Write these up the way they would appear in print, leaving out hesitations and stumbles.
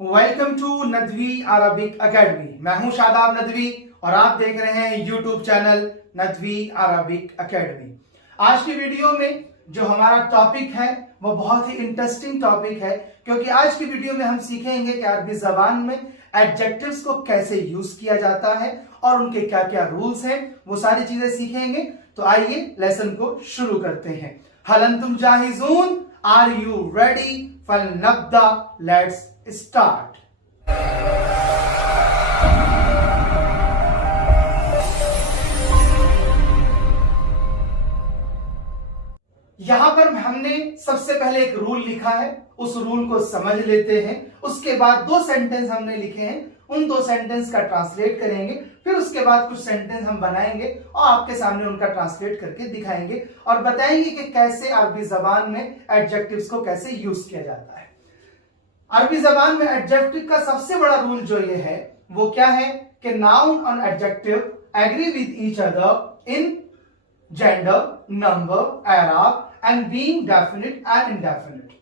Welcome to Nadvi Arabic Academy. मैं हूं शादाब नदवी और आप देख रहे हैं YouTube channel Nadvi Arabic Academy. आज की वीडियो में जो हमारा टॉपिक है वो बहुत ही इंटरेस्टिंग टॉपिक है, क्योंकि आज की वीडियो में हम सीखेंगे कि अरबी जबान में एडजेक्टिव्स को कैसे यूज किया जाता है और उनके क्या क्या रूल्स हैं, वो सारी चीजें सीखेंगे। तो आइए लेसन को शुरू करते हैं। हल अंतुम जाहिजून, आर यू रेडी? फलनब्दा, लेट्स स्टार्ट। यहां पर हमने सबसे पहले एक रूल लिखा है, उस रूल को समझ लेते हैं। उसके बाद दो सेंटेंस हमने लिखे हैं, उन दो सेंटेंस का ट्रांसलेट करेंगे। फिर उसके बाद कुछ सेंटेंस हम बनाएंगे और आपके सामने उनका ट्रांसलेट करके दिखाएंगे और बताएंगे कि कैसे अरबी जबान में एडजेक्टिव्स को कैसे यूज किया जाता है। अरबी जबान में एडजेक्टिव का सबसे बड़ा रूल जो ये है वो क्या है कि नाउन और adjective agree with each other in gender, number, एराब and being definite and indefinite.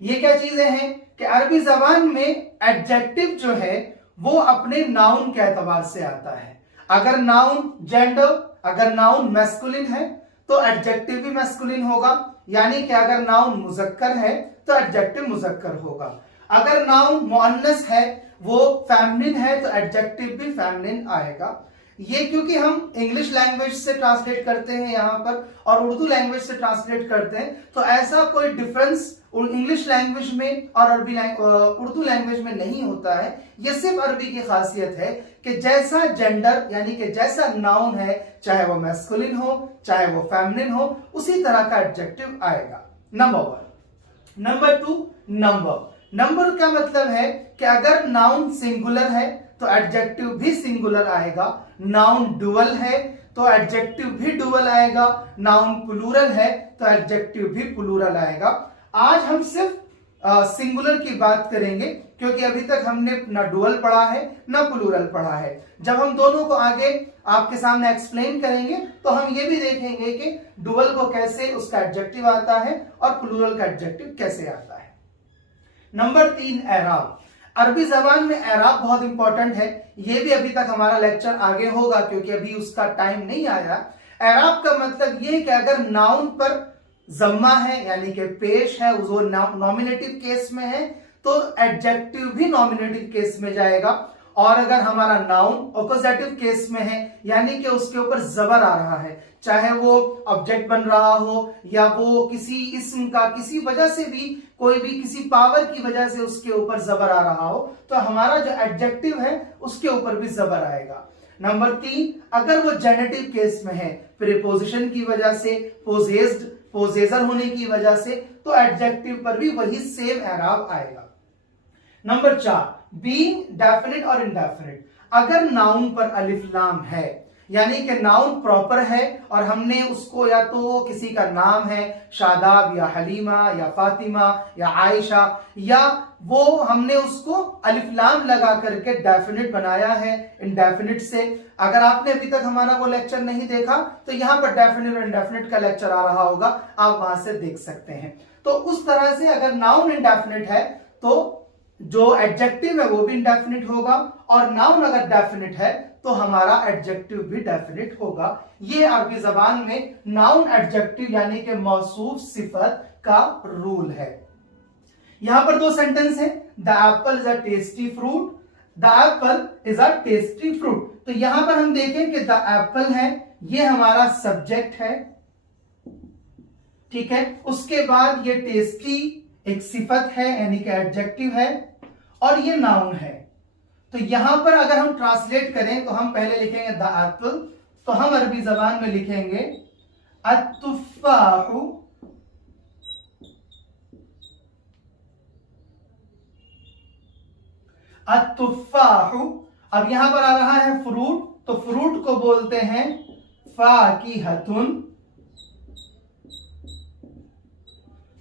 ये क्या चीजें हैं कि अरबी जबान में एडजेक्टिव जो है वो अपने नाउन के एतबार से आता है। अगर नाउन जेंडर, अगर नाउन मैस्कुलिन है तो एडजेक्टिव भी मैस्कुलिन होगा, यानी कि अगर नाउन मुजक्कर है तो एडजेक्टिव मुजक्कर होगा। अगर नाउन मुअन्नस है, वो फेमिनिन है, तो एडजेक्टिव भी फेमिनिन आएगा। ये क्योंकि हम इंग्लिश लैंग्वेज से ट्रांसलेट करते हैं यहां पर और उर्दू लैंग्वेज से ट्रांसलेट करते हैं, तो ऐसा कोई डिफरेंस इंग्लिश लैंग्वेज में और उर्दू लैंग्वेज में नहीं होता है। ये सिर्फ अरबी की खासियत है कि जैसा जेंडर यानी कि जैसा नाउन है, चाहे वो मैस्कुलिन हो चाहे वो फेमिनिन हो, उसी तरह का एडजेक्टिव आएगा। Number one. Number two, number. Number का मतलब है कि अगर नाउन सिंगुलर है तो एडजेक्टिव भी सिंगुलर आएगा, नाउन डुअल है तो एडजेक्टिव भी डुअल आएगा, नाउन प्लूरल है तो एडजेक्टिव भी प्लूरल आएगा। आज हम सिर्फ सिंगुलर की बात करेंगे, क्योंकि अभी तक हमने ना डुअल पढ़ा है ना प्लूरल पढ़ा है। जब हम दोनों को आगे आपके सामने एक्सप्लेन करेंगे तो हम ये भी देखेंगे कि डुअल को कैसे उसका एडजेक्टिव आता है और प्लूरल का एडजेक्टिव कैसे आता है। नंबर तीन, एराब। अरबी जबान में एराब बहुत इंपॉर्टेंट है। ये भी अभी तक हमारा लेक्चर आगे होगा क्योंकि अभी उसका टाइम नहीं आया। एराब का मतलब ये कि अगर नाउन पर जम्मा है यानी कि पेश है, वो नॉमिनेटिव केस में है तो एडजेक्टिव भी नॉमिनेटिव केस में जाएगा। और अगर हमारा नाउन ऑपोजिटिव केस में है यानी कि उसके ऊपर जबर आ रहा है, चाहे वो ऑब्जेक्ट बन रहा हो या वो किसी इस्म का किसी वजह से भी, कोई भी किसी पावर की वजह से उसके ऊपर जबर आ रहा हो, तो हमारा जो एडजेक्टिव है उसके ऊपर भी जबर आएगा। नंबर तीन, अगर वो जेनेटिव केस में है, प्रीपोजिशन की वजह से, पोजेस्ड, पोजेसर होने की वजह से, तो एडजेक्टिव पर भी वही सेम एराब आएगा। नंबर चार, बीइंग डेफिनिट और इंडेफिनिट। अगर नाउन पर अलिफ लाम है यानी कि नाउन प्रॉपर है और हमने उसको या तो किसी का नाम है, शादाब या हलीमा या फातिमा या आयशा, या वो हमने उसको अलिफ लाम लगा करके डेफिनिट बनाया है इंडेफिनिट से। अगर आपने अभी तक हमारा वो लेक्चर नहीं देखा तो यहां पर डेफिनिट और इंडेफिनिट का लेक्चर आ रहा होगा, आप वहां से देख सकते हैं। तो उस तरह से अगर नाउन इंडेफिनिट है तो जो एडजेक्टिव है वो भी इंडेफिनिट होगा, और नाउन अगर डेफिनिट है तो हमारा एडजेक्टिव भी डेफिनिट होगा। ये अरबी जबान में नाउन एडजेक्टिव यानी कि मौसूफ सिफत का रूल है। यहां पर दो सेंटेंस है। The apple is a tasty fruit, the apple is a tasty fruit. तो यहां पर हम देखें कि द एप्पल है, ये हमारा सब्जेक्ट है, ठीक है। उसके बाद ये टेस्टी एक सिफत है यानी कि एडजेक्टिव है, और ये नाउन है। तो यहां पर अगर हम ट्रांसलेट करें तो हम पहले लिखेंगे द एप्पल, तो हम अरबी जबान में लिखेंगे अत्तुफ़ाहु, अत्तुफ़ाहु। अब यहां पर आ रहा है फ्रूट, तो फ्रूट को बोलते हैं फाकिहतुन।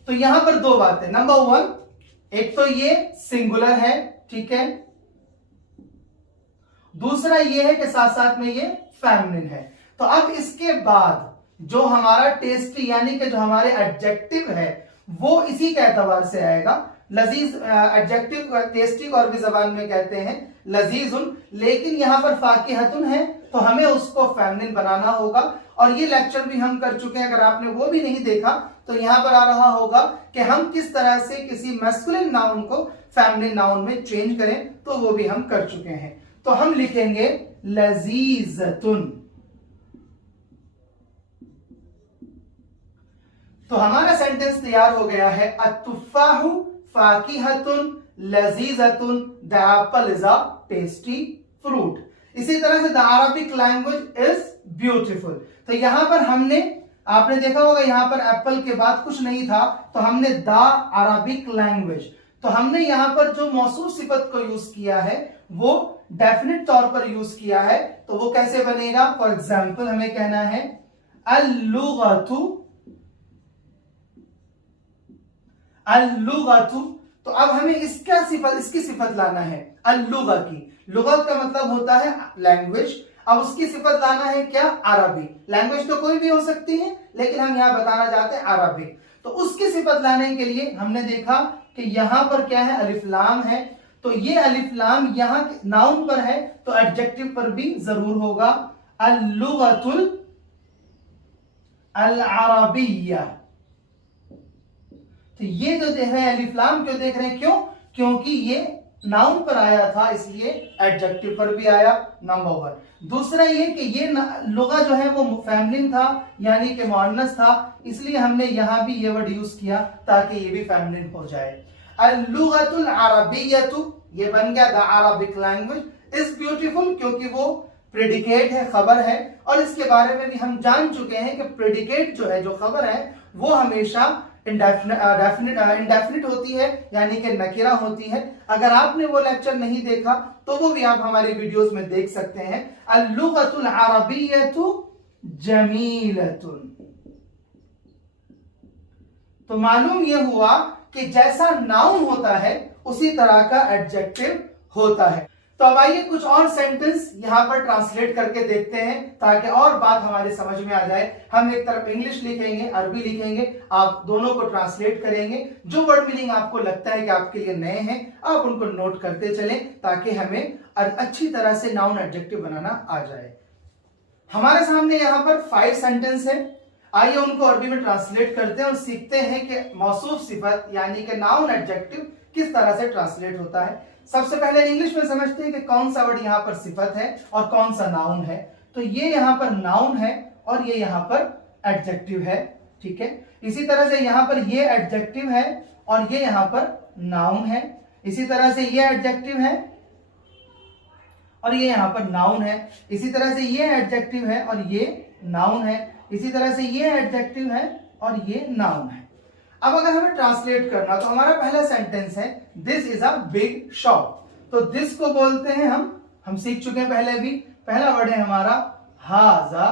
तो यहां पर दो बातें। नंबर वन, एक तो ये सिंगुलर है, ठीक है। दूसरा ये है कि साथ साथ में ये फेमिनिन है। तो अब इसके बाद जो हमारा टेस्टी यानी कि जो हमारे एडजेक्टिव है वो इसी के एतबार से आएगा। लजीज एडजेक्टिव टेस्टी को अरबी जबान में कहते हैं लजीजुन, लेकिन यहाँ पर फाकिहतुन है तो हमें उसको फेमिनिन बनाना होगा। और ये लेक्चर भी हम कर चुके हैं, अगर आपने वो भी नहीं देखा तो यहाँ पर आ रहा होगा कि हम किस तरह से किसी मैस्कुलिन नाउन को फेमिनिन नाउन में चेंज करें, तो वो भी हम कर चुके हैं। तो हम लिखेंगे लजीजतुन। तो हमारा सेंटेंस तैयार हो गया है, अत्तुफ़ाहु फाकिहतुन लजीजतुन, the apple is a tasty fruit. इसी तरह से the Arabic language is beautiful. तो यहां पर हमने, आपने देखा होगा यहां पर एप्पल के बाद कुछ नहीं था, तो हमने द अरबिक लैंग्वेज, तो हमने यहां पर जो मौसूफ सिफत को यूज किया है वो डेफिनेट तौर पर यूज किया है। तो वो कैसे बनेगा? फॉर एग्जाम्पल हमें कहना है अल-लुगतु, अल-लुगतु, तो अब हमें इसकी सिफत लाना है अल-लुगा की। लुगत का मतलब होता है लैंग्वेज, अब उसकी सिफत लाना है क्या? अरबी। लैंग्वेज तो कोई भी हो सकती है, लेकिन हम यहां बताना चाहते हैं अरबिक। तो उसकी सिफत लाने के लिए हमने देखा कि यहां पर क्या है? अलिफ लाम है, तो ये अलिफ लाम यहां नाउन पर है तो एडजेक्टिव पर भी जरूर होगा, अल-लुगतुल अल-अरबिय्या। तो ये जो है अलिफ लाम क्यों देख रहे हैं? क्यों? क्योंकि ये नाउन पर आया था, इसलिए एडजेक्टिव पर भी आया, नंबर 1। दूसरा ये कि ये लुगा जो है वो फेमिनिन था, यानी कि मुअन्नस था, इसलिए हमने यहां भी ये वर्ड यूज किया ताकि ये भी फेमिनिन हो जाए। अल-लुगतुल अरबिय्यतु, ये बन गया the Arabic language is beautiful, क्योंकि वो प्रेडिकेट है, खबर है। और इसके बारे में भी हम जान चुके हैं कि प्रेडिकेट जो है, जो खबर है, वो हमेशा इंडेफिनिट होती है, यानी कि नकीरा होती है। अगर आपने वो लेक्चर नहीं देखा तो वो भी आप हमारी वीडियोस में देख सकते हैं। अल-लुगतुल अरबिय्यतु जमीलतुन। तो मालूम यह हुआ कि जैसा नाउन होता है उसी तरह का एडजेक्टिव होता है। तो अब आइए कुछ और सेंटेंस यहां पर ट्रांसलेट करके देखते हैं ताकि और बात हमारे समझ में आ जाए। हम एक तरफ इंग्लिश लिखेंगे, अरबी लिखेंगे, आप दोनों को ट्रांसलेट करेंगे। जो वर्ड मीनिंग आपको लगता है कि आपके लिए नए हैं, आप उनको नोट करते चलें ताकि हमें अच्छी तरह से नाउन एडजेक्टिव बनाना आ जाए। हमारे सामने यहां पर 5 सेंटेंस है, आइए उनको अरबी में ट्रांसलेट करते हैं और सीखते हैं कि मौसूफ सिफत यानी कि नाउन एडजेक्टिव किस तरह से ट्रांसलेट होता है। सबसे पहले इंग्लिश में समझते हैं कि कौन सा वर्ड यहां पर सिफत है और कौन सा नाउन है। तो ये यहां पर नाउन है और ये यहां पर एडजेक्टिव है, ठीक है। इसी तरह से यहां पर ये एडजेक्टिव है और ये यहां पर नाउन है। इसी तरह से ये एडजेक्टिव है और ये यहां पर नाउन है। इसी तरह से ये एडजेक्टिव है और ये नाउन है। इसी तरह से ये एडजेक्टिव है और ये नाउन है। अब अगर हमें ट्रांसलेट करना तो हमारा पहला सेंटेंस है this is a big shop. तो दिस को बोलते हैं हम सीख चुके हैं पहले भी। पहला वर्ड है हमारा हाजा,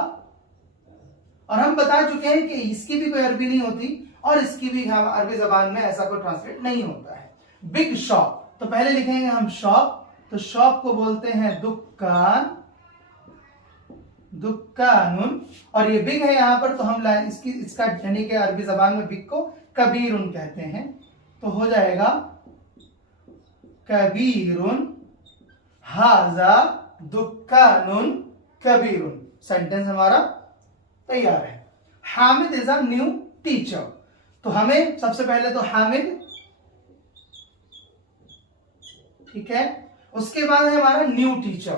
और हम बता चुके हैं कि इसकी भी कोई अरबी नहीं होती और इसकी भी अरबी जबान में ऐसा कोई ट्रांसलेट नहीं होता है। बिग शॉप, तो पहले लिखेंगे हम शॉप, तो शॉप को बोलते हैं दुकान, दुकानुन, और ये बिग है यहां पर तो हम इसका यानी कि अरबी जबान में बिग को कबीरुन कहते हैं। तो हो जाएगा कबीरुन हाजा दुकानुन कबीरुन। सेंटेंस हमारा तैयार है। Hamid is a new teacher, तो हमें सबसे पहले तो हामिद, ठीक है। उसके बाद है हमारा न्यू टीचर,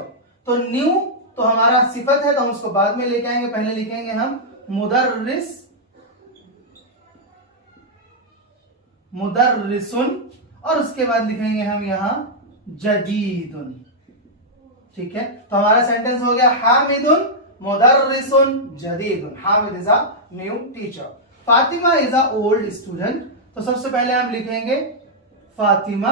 तो न्यू तो हमारा सिफत है तो हम उसको बाद में लेके आएंगे। पहले लिखेंगे हम मुदर्रिस, मुदर्रिसुन, और उसके बाद लिखेंगे हम यहां जदीदुन, ठीक है। तो हमारा सेंटेंस हो गया हामिदुन मुदर्रिसुन जदीदुन। Hamid is a new teacher. Fatima is a old student, तो सबसे पहले हम लिखेंगे फातिमा,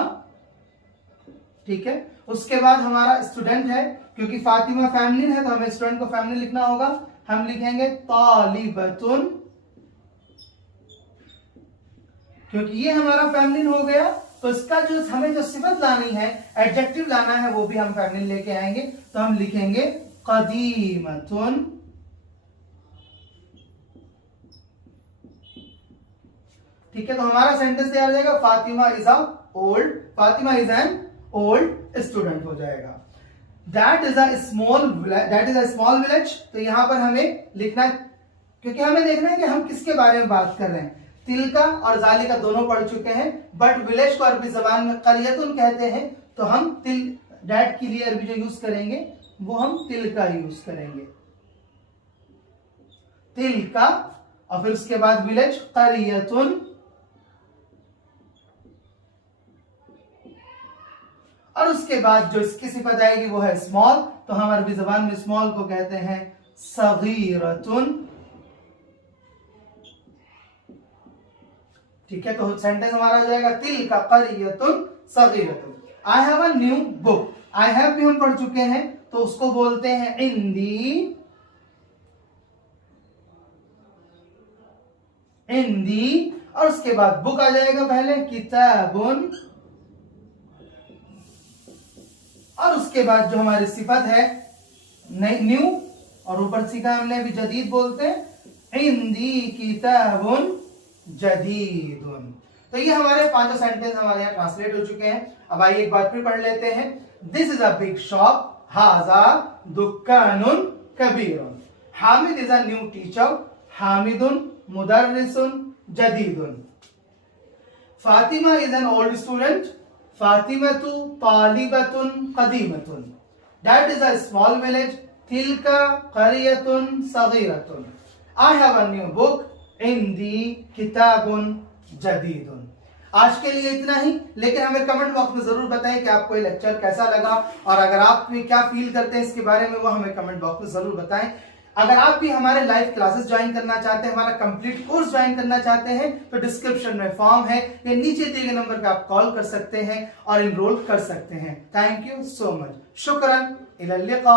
ठीक है। उसके बाद हमारा स्टूडेंट है, क्योंकि फातिमा फेमिनिन है तो हमें स्टूडेंट को फेमिनिन लिखना होगा। हम लिखेंगे तालिबतुन, क्योंकि ये हमारा फेमिनिन हो गया तो इसका जो हमें जो सिफत लानी है, एडजेक्टिव लाना है, वो भी हम फेमिनिन लेके आएंगे। तो हम लिखेंगे कदीमतुन, ठीक है। तो हमारा सेंटेंस तैयार हो जाएगा Fatima is a old, Fatima is an old student हो जाएगा। That is a small village, तो यहां पर हमें लिखना है, क्योंकि हमें देखना है कि हम किसके बारे में बात कर रहे हैं। तिलका और जालिका दोनों पढ़ चुके हैं, बट विलेज को अरबी जबान में करियतुन कहते हैं, तो हम दैट के लिए अरबी जो यूज करेंगे वो हम तिलका यूज करेंगे, तिलका। और फिर उसके बाद विलेज करियतुन, और उसके बाद जो इसकी सिफत आएगी वो है स्मॉल, तो हम अरबी जबान में स्मॉल को कहते हैं सगीरतुन। ठीक है, तो सेंटेंस हमारा हो जाएगा तिलका करियतुन सगीरतुन। I have a new book, I have भी हम पढ़ चुके हैं, तो उसको बोलते हैं इंदी, इंदी। और उसके बाद बुक आ जाएगा पहले किताबुन, और उसके बाद जो हमारी सिफत है न्यू, और ऊपर सीखा हमने भी जदीद बोलते हैं इंदी किताबुन जदीदुन। तो ये हमारे पांचों सेंटेंस हमारे यहाँ ट्रांसलेट हो चुके हैं। अब आइए एक बार फिर पढ़ लेते हैं। This is a big shop, हाजा दुकानुन कबीरुन, Hamid is a new teacher, हामिदुन मुदर्रिसुन जदीदुन, Fatima is an old student, फातिमतु तालिबतुन कदीमतुन, that is a small village, तिलका करियतुन सगीरतुन, I have a new book, इंदी किताबुन जदीदुन। आज के लिए इतना ही, लेकिन हमें कमेंट बॉक्स में जरूर बताएं कि आपको ये लेक्चर कैसा लगा, और अगर आप क्या फील करते हैं इसके बारे में वो हमें कमेंट बॉक्स में जरूर बताएं। अगर आप भी हमारे लाइव क्लासेस ज्वाइन करना चाहते हैं, हमारा कंप्लीट कोर्स ज्वाइन करना चाहते हैं, तो डिस्क्रिप्शन में फॉर्म है, या नीचे दिए गए नंबर पे आप कॉल कर सकते हैं और एनरोल कर सकते हैं। थैंक यू सो मच, शुक्रन, इला लिका।